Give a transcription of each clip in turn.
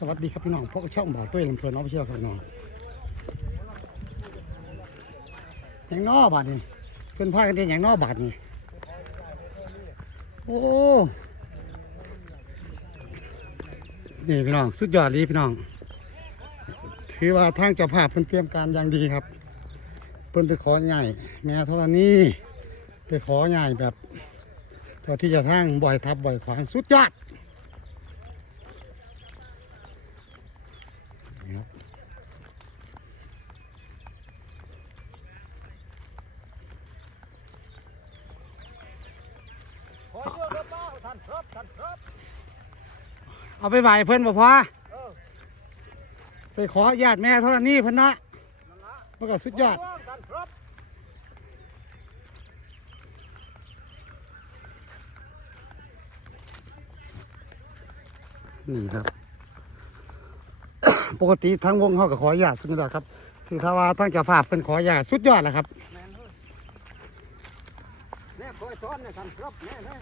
สวัสดีครับพี่น้องพวกช่องบ่าวตุ้ยลำเพลินน้องพี่เชี่ยวครับพี่น้องอย่างนอบาทนี่เพื่อนพากันเรียนอย่างนอบาทนี่โอ้นี่พี่น้องสุดยอดเลยพี่น้อง ถือว่าทางเจ้าภาพเพิ่นเตรียมการอย่างดีครับ เพิ่นไปขอใหญ่แม่ธรณีไปขอใหญ่แบบเจ้าที่จะทางบ่อยทับบ่อยขวางสุดยอด นี่ครับ ขอเชื่อครับป้า ท่านครับท่านครับเอาไปไหวเพิ่นบ่พอเออไปขอญาติแม่เท่านี้เพิ่นเนาะนั่นละมันก็สุดยอดท่านครับนี่ครับ ปกติทั้งวงเขาก็ขอญาติเพิ่นนี่แหละครับที่ถ้าว่าทั้งเจ้าภาพเพิ่นขอญาติสุดยอดแหละครับ แม่นเฮ้ยแน่คอยซ้อนเนี่ยท่านครับแน่แน่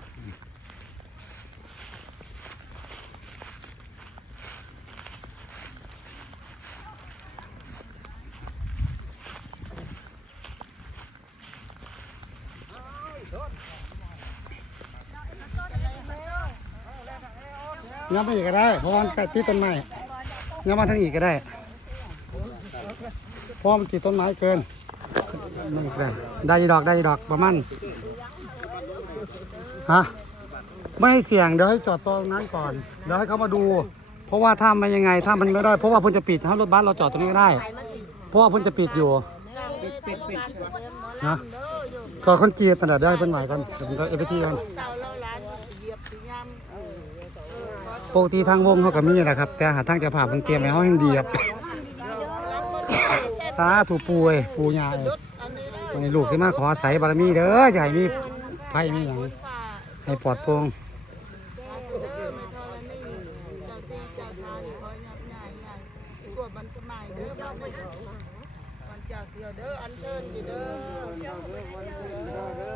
ย้ำมาอีกก็ได้ เพราะว่ามันใกล้ติดต้นไม้ย้ำมาทางอีกก็ได้เพราะมันติดต้นไม้เกินนี่ก็ได้ได้อีดอกได้อีดอกประมาณฮะไม่ให้เสี่ยงเดี๋ยวให้จอดตรงนั้นก่อนเดี๋ยวให้เขามาดู เพราะว่าถ้ามันยังไงถ้ามันไม่ได้เพราะว่าเพิ่นจะปิดถ้ารถบัสเราจอดตรงนี้ก็ได้ เพราะว่าเพิ่นจะปิดอยู่นะก็คนกรีตั้งแต่ได้เพิ่นไหวกันเดี๋ยวผมก็เอฟทีกัน เต่าเราล้านเหยียบสียำ ปกติทางวงเขาก็มีแหละครับ แต่หาทางจะผ่าพมันเตรียมไว้เขาให้ดีครับสาถูปูเอ้ยปูยาเอ้ยวันนี้ลูกสิมาขอใส่บารมีเด้ออย่าให้มีไผ่มีอย่างให้ปลอดโปร่งเด้อมันมันจากเดียวเด้ออันเชิญอยู่เด้อ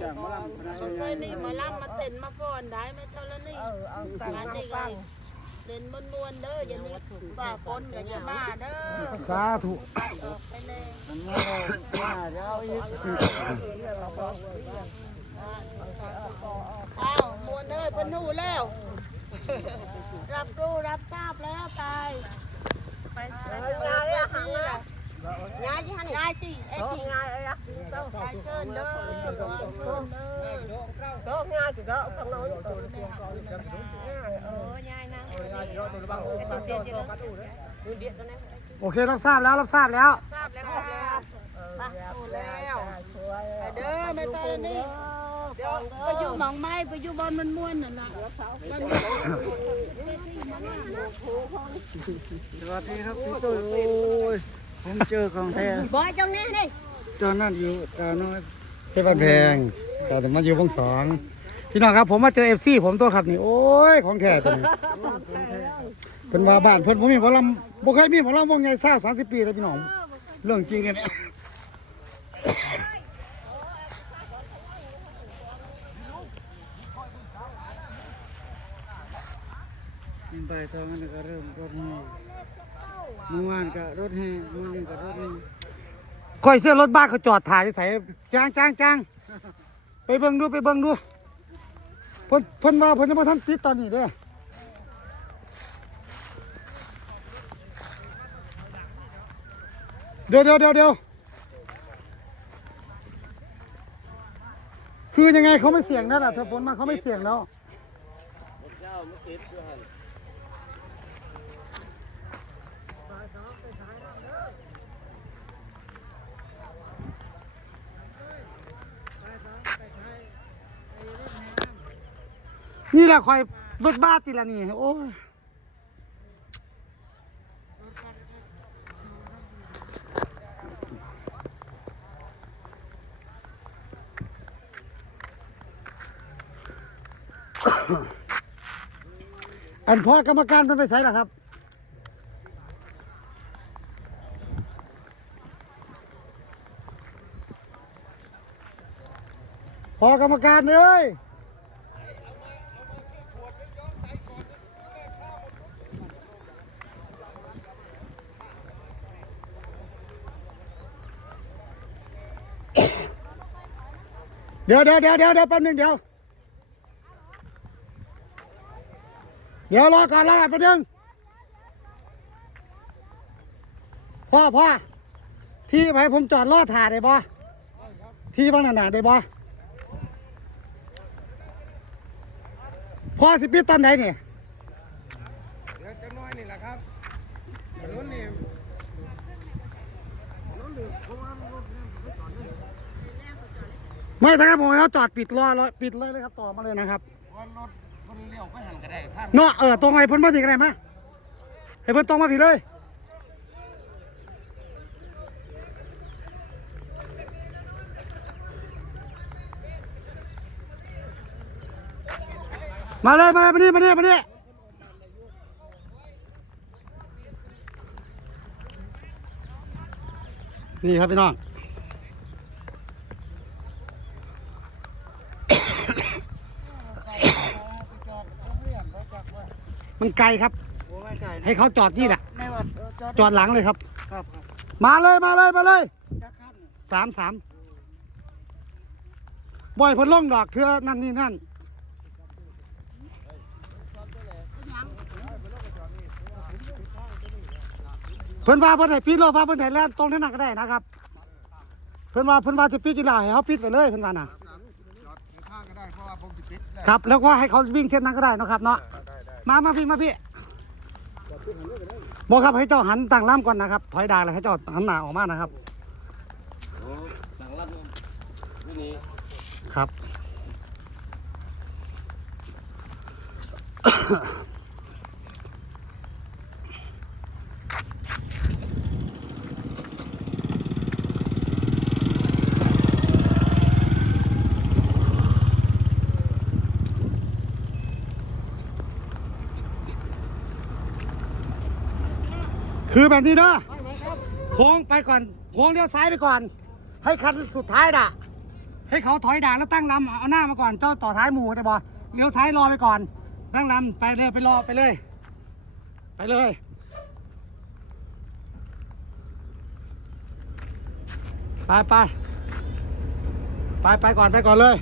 จ้านี่เจ้าดีเจ้าทานเจ้าให้เจ้าหน้าก็ดีเด้อตัวมันตื่นเด้อจะกลัวมันแบบออกเด้อสาธุสาธุสาธุร่วมกันจ้างมาลำพนักบ่เคยนี่มาล่ำมาเต้นมาฟ้อนได้ไหมเท่านั้นนี่งานนี่ไงเล่นมวนๆเด้ออย่านี้ว่าคนก็อย่ามาเด้อสาธุออกไปเลยมันโง่ว่าเดี๋ยวอีกอ้าวมวนเด้อเพิ่นหูแล้ว รับรู้รับทราบแล้วตายไปงานอะหังอะ งานที่หันงานจีไอ้จีงานอะไรอะต้องไปเชิญเด้อเชิญเด้อ có ngay thì có không nói โอ้ยายนางโอเครับทราบแล้วรับทราบแล้วทราบแล้วครับไปโอ้แล้วไปเด้อไม่ต้องนี่เดี๋ยวไปอยู่หมองไม้ไปอยู่บอลมันม่วนนั่นน่ะมันสวัสดีครับพี่ตุ้ยโอ้ย ผมเจอของแท้ bơi trong nè đi ตอนนั้นอยู่ตาน้อยเทพบ้านแพงแต่มาอยู่พงสองพี่น้องครับผมมาเจอเอฟซีผมตัวขับนี่โอ้ยของแท้ตัวนี้เป็นว่าบ้านเพิ่นผมมีหมอลำบ่เคยมีหมอลำวงใหญ่ซ่าสามสิบปีเลยพี่น้องเรื่องจริงเลยเนี่ยกินไปตอนนั้นก็เริ่มรถแห่ เมื่อวานก็รถแห่เมื่อนี้ก็รถแห่คอยเสื้อรถบ้านเขาจอดถ่ายใส่จ้างจ้างจ้างไปเบิ่งดูไปเบิ่งดูเพิ่นเพิ่นว่าเพิ่นจะมาทำติดตอนนี้เด้อเดี๋ยวเดี๋ยวเดี๋ยวเดี๋ยวคือยังไงเขาไม่เสี่ยงนั่นแหละถ้าฝนมาเขาไม่เสี่ยงแล้ว นี่แหละคอยรถบ้าติละนี่ โอ้ยอันพ่อกรรมการมันไปใส่หรอครับ พอกรรมการเลย เดี๋ยวเดี๋ยวเดี๋ยวเดี๋ยวเดี๋ยวแป๊บนึงเดี๋ยว เดี๋ยวรอก่อนรอก่อนแป๊บนึงพ่อพ่อที่ไปผมจอดรอถ่าได้บ่ที่บางหนาได้บ่พ่อสิปิดตอนไหนเนี่ยเดี๋ยวจะน้อยนี่แหละครับถนนนี่ถนนนี่เพราะว่ารถเนี่ยมันไม่จอดเลย ไม่ถ้าครับผมให้เขาจอดปิดรอรอปิดเลยเลยครับต่อมาเลยนะครับเพราะรถมันเลี้ยวไปหันก็ได้ท่านเนาะเออตรงไอ้เพิ่นมาผิดกันได้ไหมให้เพิ่นตรงมาผิดเลย มาเลยมาเลยมานี่มานี่มานี่นี่ครับพี่น้อง จอดโรงเรียนเขาจักว่า มันไกลครับ โอ้ไม่ไกลให้เขาจอดนี่แหละในวัดเออจอดจอดหลังเลยครับ ครับครับมาเลยมาเลยมาเลยจักขั้นสามสามบ่อยเพิ่นล่องดอกเทือนั่นนี่นั่นเพิ่นว่าเพิ่นให้ปิดรถว่าเพิ่นให้แล่นตรงนั้นนะก็ได้นะครับ เพิ่นว่าเพิ่นว่าจะปิดกีฬาให้เขาปิดไปเลยเพิ่นว่าน่ะ จอดในข้างก็ได้เพราะว่าผมจะปิดแล้วครับ แล้วก็ให้เขาวิ่งเส้นนั้นก็ได้เนาะครับเนาะ ได้ได้ มามาพี่มาพี่บอกครับให้เจ้าหันต่างล่มก่อนนะครับ ถอยดาเลยให้เจ้าหันหน้าออกมานะครับต่างรับนี่นี่ครับ คือแบบนี้เนาะโค้งไปก่อนโค้งเลี้ยวซ้ายไปก่อน ให้คันสุดท้ายด่ะ ให้เขาถอยด่างแล้วตั้งลำเอาหน้ามาก่อนเจ้าต่อท้ายหมูแต่บอเลี้ยวซ้ายรอไปก่อนตั้งลำไปเลยไปรอไปเลย ไปเลยไปไปไปไปก่อนไปก่อนเลย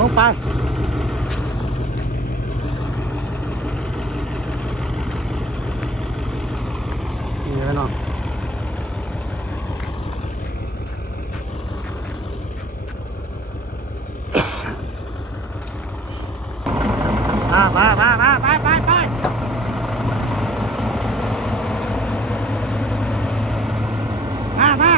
ลงไป นี่แล้วเนาะมามามามาไปไปไปมามา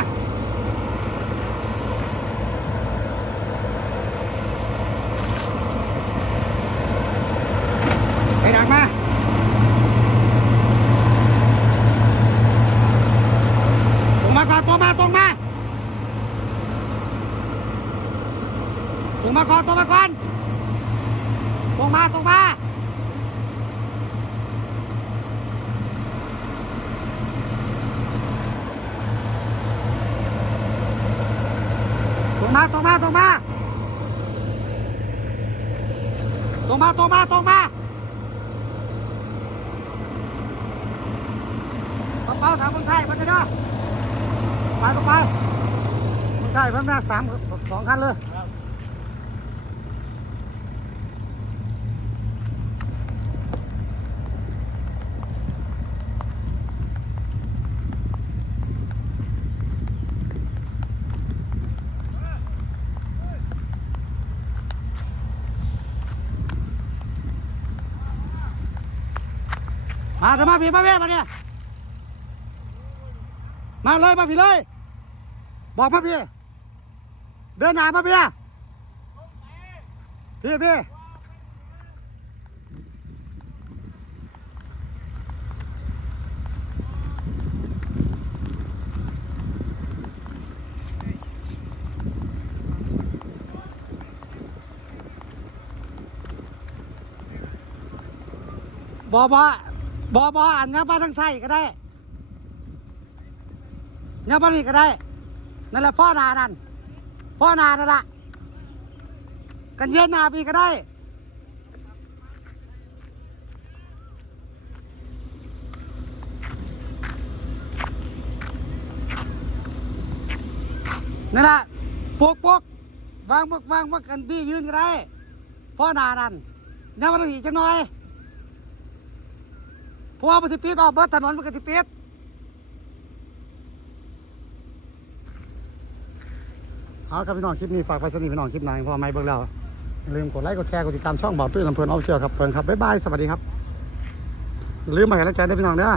ไปดักมา ตรงมาก่อนตรงมาตรงมา ตรงมาก่อนตรงมาก่อนตรงมาตรงมาตรงมาตรงมาตรงมาตรงมาตรงมาตรงมากระเป๋าทางคนไทยมันจะได้ไปลงไปมึงได้เพิ่มหน้าสามสองคันเลย มาเดี๋ยวมาพี่มาเว้ยมาเนี่ยมาเลยมาพี่เลย บอกมาพี่เดินหนามาพี่พี่พี่บอบอ บอบออันเนี้ยบ้านทั้งไส้ก็ได้เนี้ยบ้านนี้ก็ได้ นั่นแหละฟ้อนานั่นฟ้อนานั่นละกันเย็นนาพี่ก็ได้นั่นแหละปกปกวางปลุกวางปลุกกันที่ยืนก็ได้ฟ้อนานั่นยังมาต้องอีกจังหน่อย เพราะว่ามันสิปิดออกเบิดถนนมันก็สิปิดเอาครับพี่น้องคลิปนี้ฝากไปสนิทพี่น้องคลิปไหนพอไม่เบิ่งแล้วอย่าลืมกดไลค์กดแชร์กดติดตามช่องบ่าวตุ้ยลำเพลินออฟเชียร์ครับเพิ่นครับบ๊ายบายสวัสดีครับลืมมาให้กำลังใจได้พี่น้องเด้อ